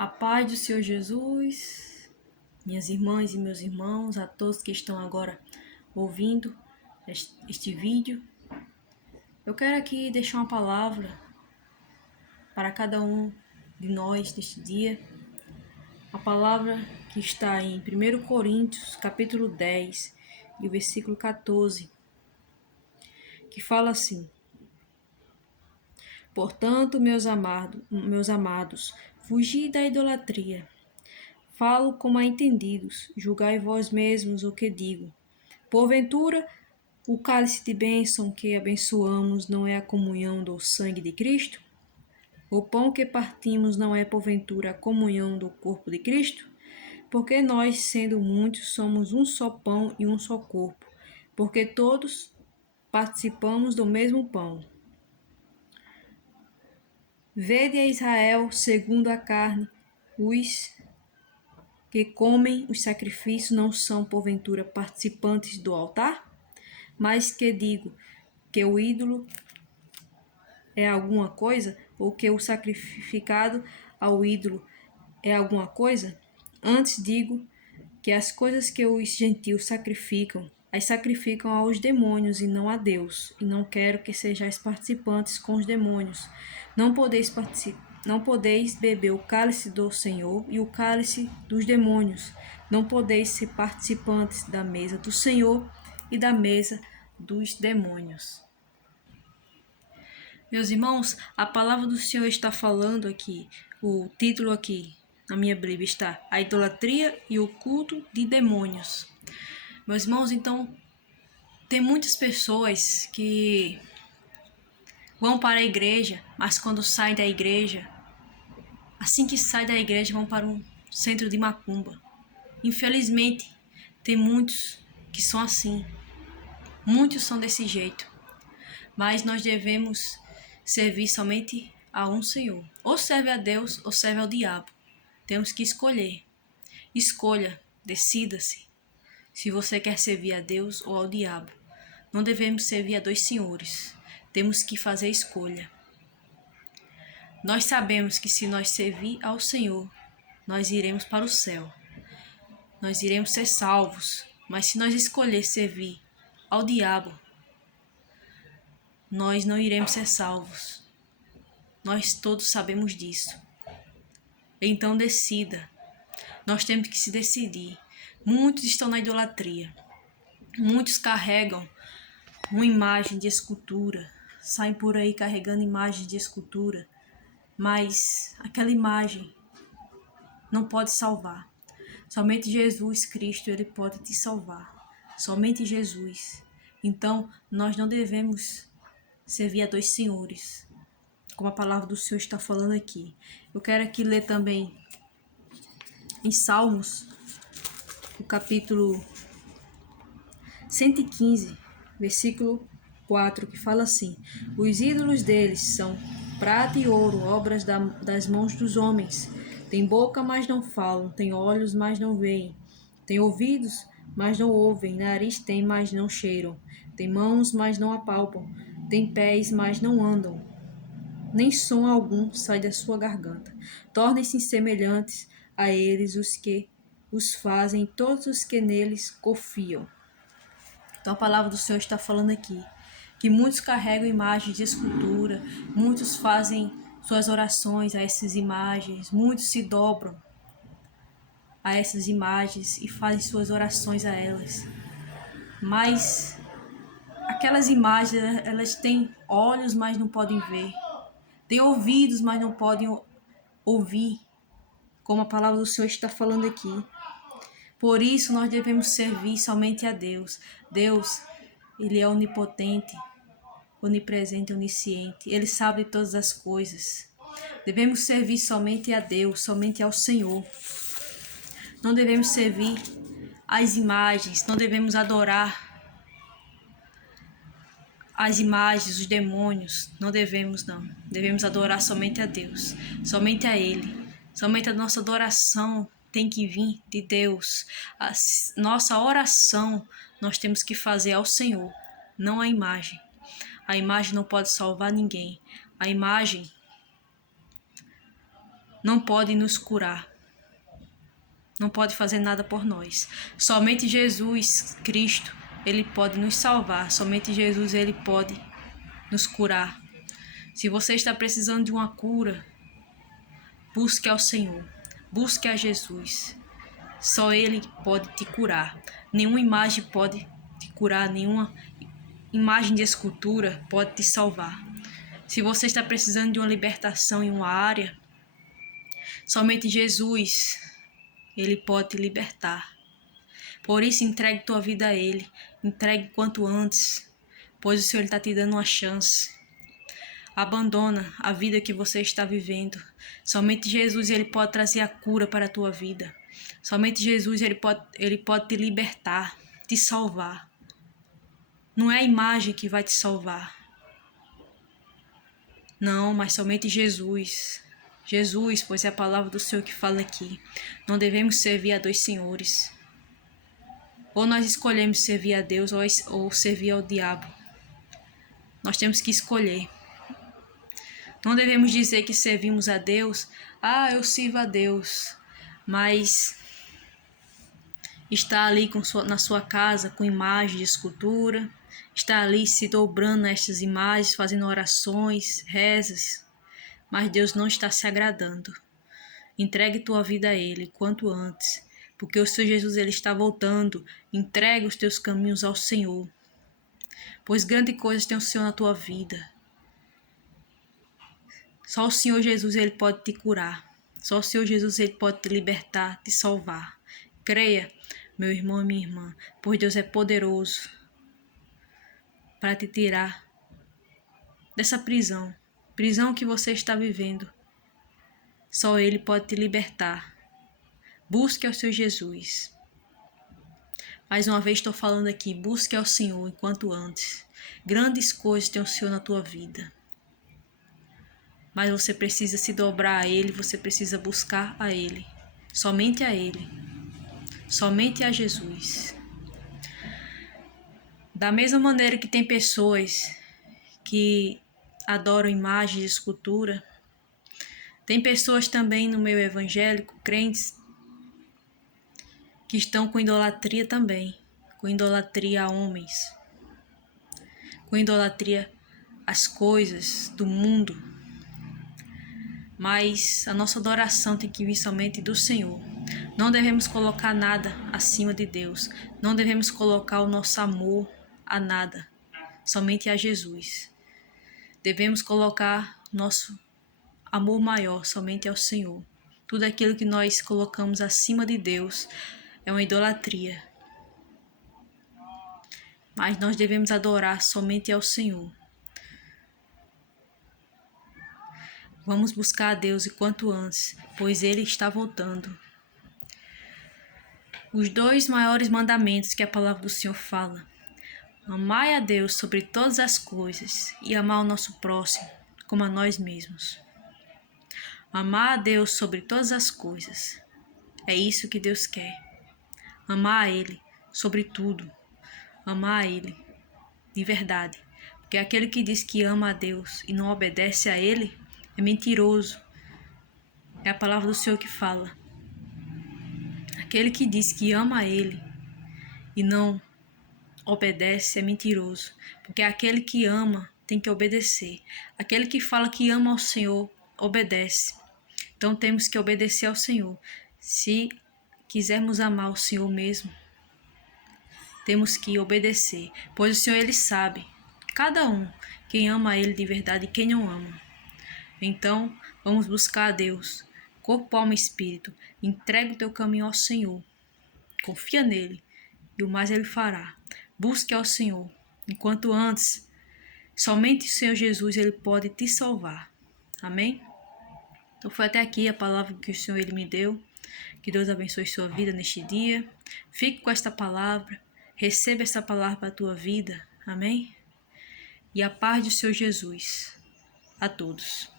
A paz do Senhor Jesus, minhas irmãs e meus irmãos, a todos que estão agora ouvindo este vídeo. Eu quero aqui deixar uma palavra para cada um de nós neste dia. A palavra que está em 1 Coríntios, capítulo 10, e o versículo 14, que fala assim: Portanto, meus amados, fugi da idolatria. Falo como a entendidos, julgai vós mesmos o que digo. Porventura, o cálice de bênção que abençoamos não é a comunhão do sangue de Cristo? O pão que partimos não é, porventura, a comunhão do corpo de Cristo? Porque nós, sendo muitos, somos um só pão e um só corpo, porque todos participamos do mesmo pão. Vede a Israel segundo a carne, os que comem os sacrifícios não são, porventura, participantes do altar? Mas que digo que o ídolo é alguma coisa, ou que o sacrificado ao ídolo é alguma coisa? Antes digo que as coisas que os gentios sacrificam, as sacrificam aos demônios e não a Deus, e não quero que sejais participantes com os demônios. Não podeis beber o cálice do Senhor e o cálice dos demônios. Não podeis ser participantes da mesa do Senhor e da mesa dos demônios. Meus irmãos, a palavra do Senhor está falando aqui, o título aqui na minha Bíblia está A Idolatria e o Culto de Demônios. Meus irmãos, então, tem muitas pessoas que vão para a igreja, mas quando saem da igreja, assim que saem da igreja, vão para um centro de macumba. Infelizmente, tem muitos que são assim. Muitos são desse jeito. Mas nós devemos servir somente a um Senhor. Ou serve a Deus ou serve ao diabo. Temos que escolher. Escolha, decida-se. Se você quer servir a Deus ou ao diabo. Não devemos servir a dois senhores. Temos que fazer escolha. Nós sabemos que se nós servir ao Senhor, nós iremos para o céu. Nós iremos ser salvos. Mas se nós escolher servir ao diabo, nós não iremos ser salvos. Nós todos sabemos disso. Então decida. Nós temos que se decidir. Muitos estão na idolatria. Muitos carregam uma imagem de escultura. Saem por aí carregando imagens de escultura. Mas aquela imagem não pode salvar. Somente Jesus Cristo, Ele pode te salvar. Somente Jesus. Então, nós não devemos servir a dois senhores, como a palavra do Senhor está falando aqui. Eu quero aqui ler também em Salmos, o capítulo 115, versículo 4, que fala assim: Os ídolos deles são prata e ouro, obras das mãos dos homens. Tem boca, mas não falam, tem olhos, mas não veem, tem ouvidos, mas não ouvem, nariz tem, mas não cheiram, tem mãos, mas não apalpam, tem pés, mas não andam, nem som algum sai da sua garganta. Tornem-se semelhantes a eles os que os fazem, todos os que neles confiam. Então a palavra do Senhor está falando aqui, que muitos carregam imagens de escultura, muitos fazem suas orações a essas imagens, muitos se dobram a essas imagens e fazem suas orações a elas. Mas aquelas imagens, elas têm olhos, mas não podem ver. Têm ouvidos, mas não podem ouvir, como a palavra do Senhor está falando aqui. Por isso nós devemos servir somente a Deus. Deus, Ele é onipotente, onipresente, onisciente. Ele sabe de todas as coisas. Devemos servir somente a Deus, somente ao Senhor. Não devemos servir às imagens, não devemos adorar as imagens, os demônios. Não devemos, não. Devemos adorar somente a Deus, somente a Ele. Somente a nossa adoração tem que vir de Deus. A nossa oração nós temos que fazer ao Senhor, não à imagem. A imagem não pode salvar ninguém. A imagem não pode nos curar. Não pode fazer nada por nós. Somente Jesus Cristo, Ele pode nos salvar. Somente Jesus, Ele pode nos curar. Se você está precisando de uma cura, busque ao Senhor. Busque a Jesus. Só Ele pode te curar. Nenhuma imagem pode te curar. Nenhuma imagem de escultura pode te salvar. Se você está precisando de uma libertação em uma área, somente Jesus, Ele pode te libertar. Por isso, entregue tua vida a Ele. Entregue quanto antes, pois o Senhor está te dando uma chance. Abandona a vida que você está vivendo. Somente Jesus, Ele pode trazer a cura para a tua vida. Somente Jesus, Ele pode te libertar, te salvar. Não é a imagem que vai te salvar. Não, mas somente Jesus. Jesus, pois é a palavra do Senhor que fala aqui. Não devemos servir a dois senhores. Ou nós escolhemos servir a Deus ou servir ao diabo. Nós temos que escolher. Não devemos dizer que servimos a Deus. Eu sirvo a Deus. Mas está ali na sua casa com imagem de escultura. Está ali se dobrando a estas imagens, fazendo orações, rezas. Mas Deus não está se agradando. Entregue tua vida a Ele quanto antes. Porque o Senhor Jesus, Ele está voltando. Entregue os teus caminhos ao Senhor. Pois grandes coisas tem o Senhor na tua vida. Só o Senhor Jesus, Ele pode te curar. Só o Senhor Jesus, Ele pode te libertar, te salvar. Creia, meu irmão e minha irmã, pois Deus é poderoso para te tirar dessa prisão. Prisão que você está vivendo. Só Ele pode te libertar. Busque ao Senhor Jesus. Mais uma vez estou falando aqui, busque ao Senhor enquanto antes. Grandes coisas tem o Senhor na tua vida. Mas você precisa se dobrar a Ele, você precisa buscar a Ele. Somente a Ele. Somente a Jesus. Da mesma maneira que tem pessoas que adoram imagens de escultura, tem pessoas também no meio evangélico, crentes, que estão com idolatria também. Com idolatria a homens. Com idolatria às coisas do mundo. Mas a nossa adoração tem que vir somente do Senhor. Não devemos colocar nada acima de Deus. Não devemos colocar o nosso amor a nada, somente a Jesus. Devemos colocar nosso amor maior somente ao Senhor. Tudo aquilo que nós colocamos acima de Deus é uma idolatria. Mas nós devemos adorar somente ao Senhor. Vamos buscar a Deus e quanto antes, pois Ele está voltando. Os 2 maiores mandamentos que a palavra do Senhor fala: amai a Deus sobre todas as coisas e amar o nosso próximo como a nós mesmos. Amar a Deus sobre todas as coisas. É isso que Deus quer. Amar a Ele sobre tudo. Amar a Ele de verdade. Porque aquele que diz que ama a Deus e não obedece a Ele é mentiroso. É a palavra do Senhor que fala. Aquele que diz que ama a Ele e não obedece é mentiroso. Porque aquele que ama tem que obedecer. Aquele que fala que ama ao Senhor obedece. Então temos que obedecer ao Senhor. Se quisermos amar o Senhor mesmo, temos que obedecer, pois o Senhor, Ele sabe, cada um, quem ama a Ele de verdade e quem não ama. Então, vamos buscar a Deus, corpo, alma e espírito. Entregue o teu caminho ao Senhor, confia nele e o mais Ele fará. Busque ao Senhor, enquanto antes, somente o Senhor Jesus, Ele pode te salvar. Amém? Então foi até aqui a palavra que o Senhor Ele me deu. Que Deus abençoe sua vida neste dia. Fique com esta palavra. Receba essa palavra para a tua vida. Amém? E a paz do Senhor Jesus a todos.